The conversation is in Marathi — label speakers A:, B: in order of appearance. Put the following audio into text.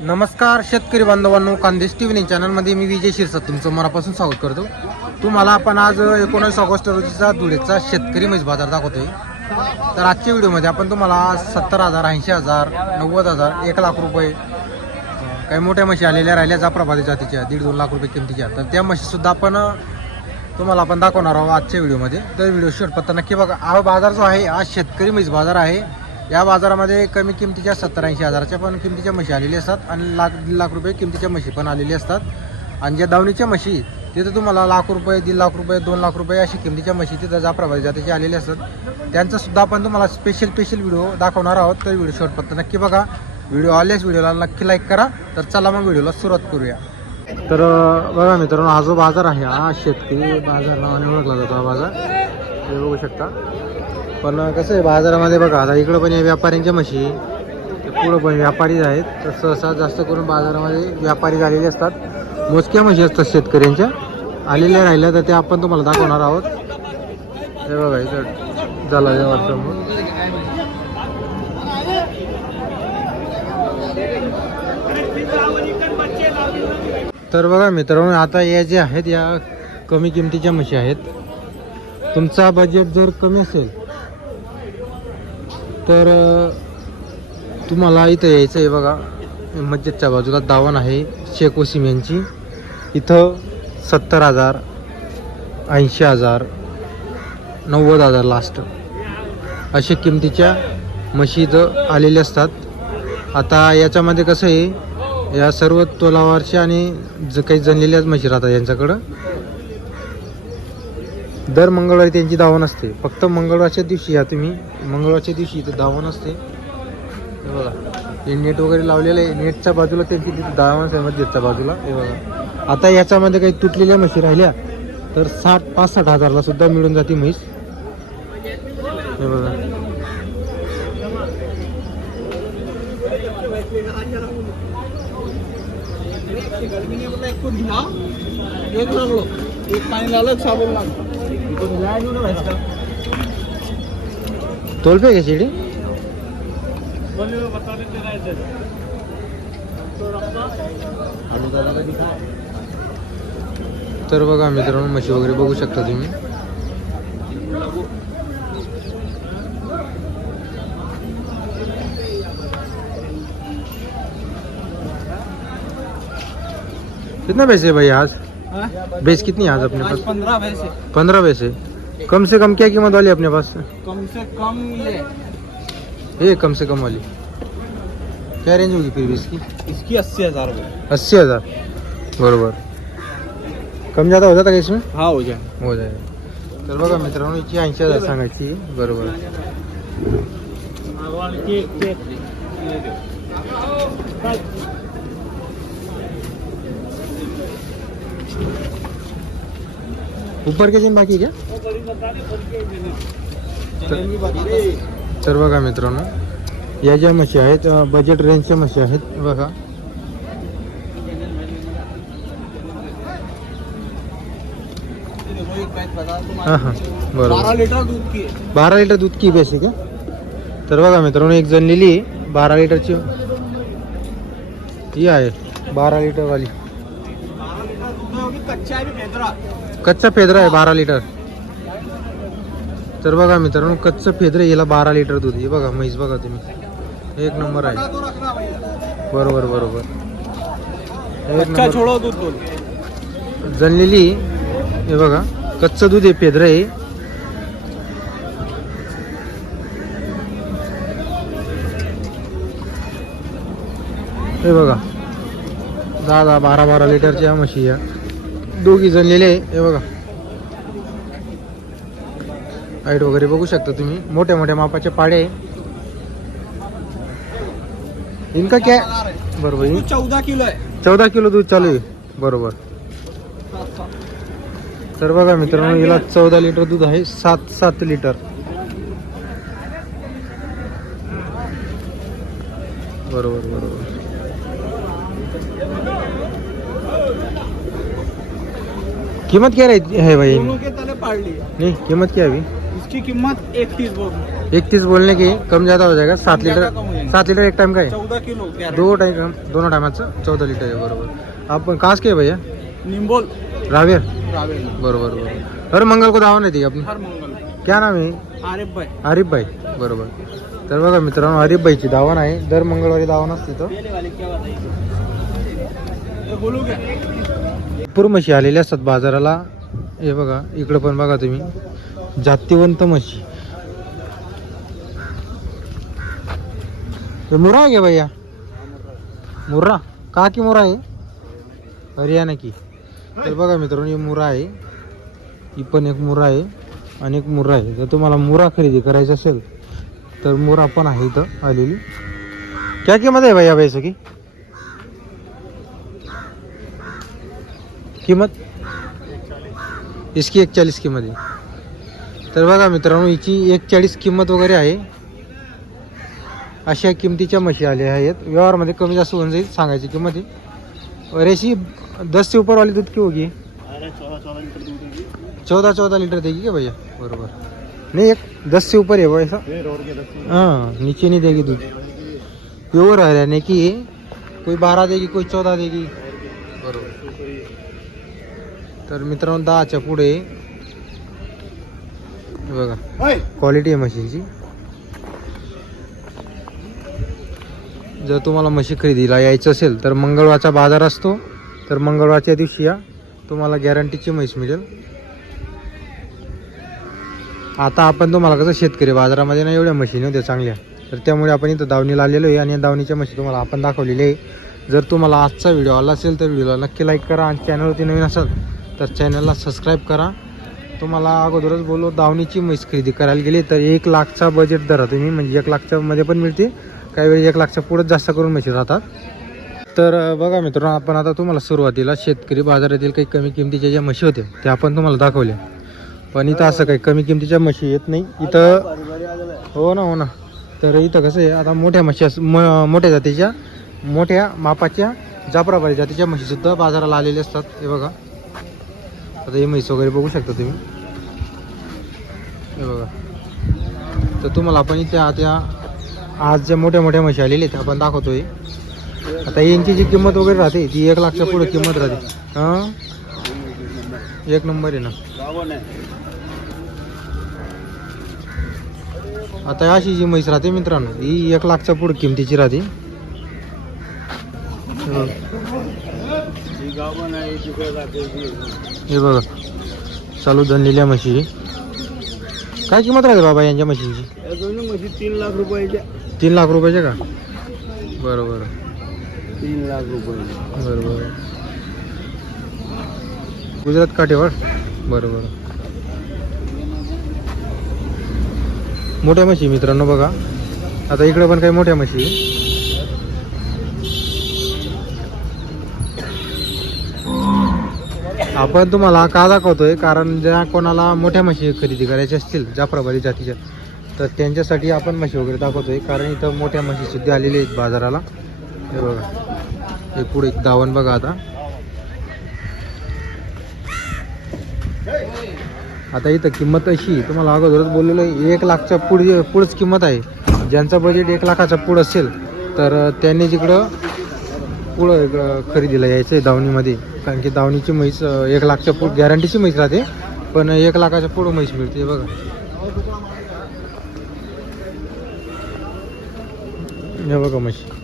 A: नमस्कार शेतकरी बांधवांनो कांदेश टी व्ही चॅनलमध्ये मी विजय शिरसाट तुमचं मनापासून स्वागत करतो. तुम्हाला आपण आज एकोणीस ऑगस्ट रोजीचा धुळेचा शेतकरी म्हैस बाजार दाखवतोय. तर आजच्या व्हिडिओमध्ये आपण तुम्हाला सत्तर हजार ऐंशी हजार नव्वद हजार एक लाख रुपये काही मोठ्या म्हशी आलेल्या राहिल्या जाफराबादी जातीच्या दीड दोन लाख रुपये किमतीच्या. तर त्या म्हशीसुद्धा आपण तुम्हाला आपण दाखवणार आहोत आजच्या व्हिडिओमध्ये. तर व्हिडिओ शेवटपर्यंत नक्की बघा. हा बाजार जो आहे हा शेतकरी म्हैस बाजार आहे. या बाजारामध्ये कमी किमतीच्या सत्तर ऐंशी हजाराच्या पण किमतीच्या म्हशी आलेल्या असतात आणि लाख दीड लाख रुपये किमतीच्या म्हशी पण आलेल्या असतात. आणि ज्या दावणीच्या म्हशी तिथं तुम्हाला लाख रुपये दीड लाख रुपये दोन लाख रुपये अशी किमतीच्या म्हशी तिथं जाफराबादी जातीच्या आलेल्या असतात. त्यांचासुद्धा आपण तुम्हाला स्पेशल स्पेशल व्हिडिओ दाखवणार आहोत. तर व्हिडिओ शेवटपर्यंत नक्की बघा. व्हिडिओ आल्यास व्हिडिओला नक्की लाईक करा. तर चला मग व्हिडिओला सुरुवात करूया. तर बघा मित्रांनो हा जो बाजार आहे हा शेतकरी बाजार नावाने ओळखला जातो हा बाजार. हे बघू शकता. पण कसं आहे बाजारामध्ये बघा आता इकडं पण या व्यापाऱ्यांच्या म्हशी पुढं पण व्यापारीच आहेत. तर सहसा जास्त करून बाजारामध्ये व्यापारी झालेले असतात. मोजक्या म्हशी असतात शेतकऱ्यांच्या. आलेल्या राहिल्या तर त्या आपण तुम्हाला दाखवणार आहोत. हे बघा इथं झाला व्यवहार समोर तर बघा मित्रांनो आता या ज्या आहेत या कमी किमतीच्या म्हशी आहेत. तुमचा बजेट जर कमी असेल तर तुम्हाला इथं यायचं आहे बघा मस्जिदच्या बाजूला दावण आहे शेख वसीम यांची इथं सत्तर हजार ऐंशी हजार नव्वद हजार लास्ट अशा किमतीच्या मशीद आलेल्या असतात. आता याच्यामध्ये कसं आहे या सर्व तोलावरच्या आणि ज काही जणलेल्याच म्हशी राहतात यांच्याकडं. दर मंगळवारी त्यांची दावण असते. फक्त मंगळवारच्या दिवशी या तुम्ही. मंगळवारच्या दिवशी इथं दावण असते. हे बघा. हे नेट वगैरे लावलेलं आहे. नेटच्या बाजूला त्यांची तिथे धावण असते मस्जिदच्या बाजूला. हे बघा. आता याच्यामध्ये काही तुटलेल्या म्हशी राहिल्या तर साठ पाच साठ हजारला सुद्धा मिळून जाते म्हैस. हे बघा.
B: एक पाणी लागलं साबण लागलं.
A: तोल पे घ्यायची तर बघा मित्रांनो म्हशी वगैरे बघू शकता तुम्ही. कितना पैसे भाई आज? बेच कितनी आज अपने पास?
B: पंद्रह पैसे
A: पंद्रह पैसे कम से कम क्या कीमत वाली अपने पास?
B: कम से कम ये।
A: ये कम से कम वाली। क्या रेंज होगी फिर भी इसकी
B: इसकी अस्सी हज़ार
A: अस्सी हज़ार। बरोबर। कम ज़्यादा हो जाता का इसमें?
B: हाँ हो जाए
A: हो जाएगा। तर बघा मित्रांनो हिची ऐंशी हज़ार सांगायची बरोबर. ऊपर के दिन बाकी क्या? का तर बघा मित्रांनो या ज्या म्हशी आहेत बजेट रेंजच्या म्हशी आहेत बघा. हाँ हाँ. बरोबर.
B: बारह लीटर दूध की
A: बारा लिटर दूध की पैसे का तर बघा मित्रांनो एक जनलेली आहे बारा लिटरची. ही आहे बारा लिटरवाली
B: कच्चा फेदरा
A: आहे बारा लिटर. तर बघा मित्रांनो कच्चं फेदर याला बारा लिटर दूध हे बघा म्हैस बघा तुम्ही. एक नंबर आहे. बरोबर बरोबर. एक नंबर. जनलेली हे बघा कच्चं दूध आहे फेदर आहे. हे बघा. दहा दहा बारा बारा लिटरच्या म्हशी या. दोघी जनलेले आहे. हे बघा. हाईट वगैरे बघू शकता तुम्ही. मोठ्या मोठ्या मापाचे पाडे आहे. इनका क्या बरोबर
B: चौदह किलो है
A: चौदा किलो दूध चालू आहे. बरोबर. तर बघा मित्रांनो याला चौदा लिटर दूध आहे. सात सात लिटर. बरोबर बरोबर. किंमत क्या रही है भाई?
B: दोनों के तले पाड़
A: नहीं कीमत क्या अभी
B: इसकी कीमत एकतीस बोल.
A: इकतीस बोलने की कम ज़्यादा हो जाएगा सात लिटर। सात लिटर एक टाइम का है
B: चौदह किलो.
A: दो टाइम दोनों टायमाचं चौदा लिटर आहे बरोबर. आपण कास के भैया?
B: निंबोल.
A: रावेर? बरोबर बरोबर. हर मंगल को दावा नाही
B: हर मंगल.
A: क्या नाम आहे
B: आरिफ भाई.
A: आरिफ भाई बरोबर. तर बघा मित्रांनो आरिफ भाईची दावण आहे. दर मंगळवारी दावण असते तर भरपूर म्हशी आलेल्या असतात बाजाराला. हे बघा इकडं पण बघा तुम्ही. जातीवंत म्हशी. मुर्रा मुरा आहे का भैया? मुर्रा का की मुरा आहे? हरियाणा की. तर बघा मित्रांनो ही मुरा आहे. ही पण एक मुरा आहे आणि एक मुरा आहे. जर तुम्हाला मुरा खरेदी करायचा असेल तर मुरा पण आहे इथं आलेली. क्या किंमत आहे भैया भाई सगळी किंमत? इसकी एक चाळीस किंमत आहे. तर बघा मित्रांनो हिची एक चाळीस किंमत वगैरे आहे. अशा किमतीच्या म्हशी आल्या आहेत. व्यवहारमध्ये कमी जास्त होऊन जाईल सांगायची किंमत आहे. और ऐसी दस से ऊपर वाली दूध की होगी?
B: चौदा चौदह चौदह लीटर देगी
A: चौदह क्या भैया? बरोबर. नहीं एक दस से ऊपर है वो ऐसा हाँ नीचे नहीं देगी दूध. प्योर हरियाणा की कोई बारह देगी कोई चौदह देगी. तर मित्रांनो दहाच्या पुढे बघा. क्वालिटी आहे म्हशींची जर तुम्हाला म्हशी खरेदीला यायचं असेल तर मंगळवारचा बाजार असतो. तर मंगळवारच्या दिवशी या. तुम्हाला गॅरंटीची म्हैस मिळेल. आता आपण तुम्हाला कसं शेतकरी बाजारामध्ये ना एवढ्या म्हशी नव्हत्या चांगल्या. तर त्यामुळे आपण इथं दावणीला आलेलो आहे आणि या दावणीच्या म्हशी तुम्हाला आपण दाखवलेली आहे. जर तुम्हाला आजचा व्हिडिओ आला असेल तर व्हिडिओला नक्की लाईक करा आणि चॅनलवरती नवीन असाल तर चॅनलला सबस्क्राईब करा. तुम्हाला अगोदरच बोललो दावणीची म्हैस खरेदी करायला गेली तर एक लाखचा बजेट धरा तुम्ही. म्हणजे एक लाखच्या मध्ये पण मिळते काही वेळी एक लाखच्या पुढंच जास्त करून म्हशी राहतात. तर बघा मित्रांनो आपण आता तुम्हाला सुरुवातीला शेतकरी बाजारातील काही कमी किमतीच्या ज्या म्हशी होत्या त्या आपण तुम्हाला दाखवल्या. पण इथं असं काही कमी किमतीच्या म्हशी येत नाही. इथं हो ना हो ना. तर इथं कसं आहे आता मोठ्या म्हशी अस- म- मोठ्या जातीच्या मोठ्या मापाच्या जाफराबादी जातीच्या म्हशीसुद्धा बाजाराला आलेल्या असतात. हे बघा. आता हे म्हैस वगैरे बघू शकता तुम्ही. हे बघा. तर तुम्हाला आपण इथे त्या आज ज्या मोठ्या मोठ्या म्हशी आलेल्या आहेत. आपण दाखवतोय. आता यांची जी किंमत वगैरे राहते ती एक लाखच्या पुढे किंमत राहते. हां? एक नंबर आहे ना. आता अशी जी म्हैस राहते मित्रांनो ही एक लाखच्या पुढे किमतीची राहते. हे बघा. चालू धनलेल्या म्हशी काय किंमत राहते बाबा यांच्या म्हशींची?
B: म्हशी तीन लाख रुपयाच्या.
A: तीन लाख रुपयाचे का? बरं बरं.
B: तीन लाख रुपये.
A: बरं बरं. गुजरात काठेवाड बरं बरं. मोठ्या म्हशी मित्रांनो बघा. आता इकडे पण काही मोठ्या म्हशी आहे. आपण तुम्हाला का दाखवतोय? कारण ज्या कोणाला मोठ्या म्हशी खरेदी करायच्या असतील जाफराबादी जातीच्या तर त्यांच्यासाठी आपण म्हशी वगैरे दाखवतोय. कारण इथं मोठ्या म्हशी सुद्धा आलेल्या आहेत बाजाराला. हे बघा. हे पुढे एक दावण बघा आता. आता इथं किंमत अशी तुम्हाला अगोदरच बोललेलं आहे एक लाखच्या पुढे पुढंच किंमत आहे. ज्यांचं बजेट एक लाखाच्या पुढं असेल तर त्यांनी जिकडं पुढं इकडं खरेदीला यायचं आहे धावणीमध्ये कारण की दावणीची म्हैस एक लाखच्या पुढ गॅरंटीची म्हैस राहते पण एक लाखाच्या पुढं म्हैस मिळते बघा. हे बघा म्हशी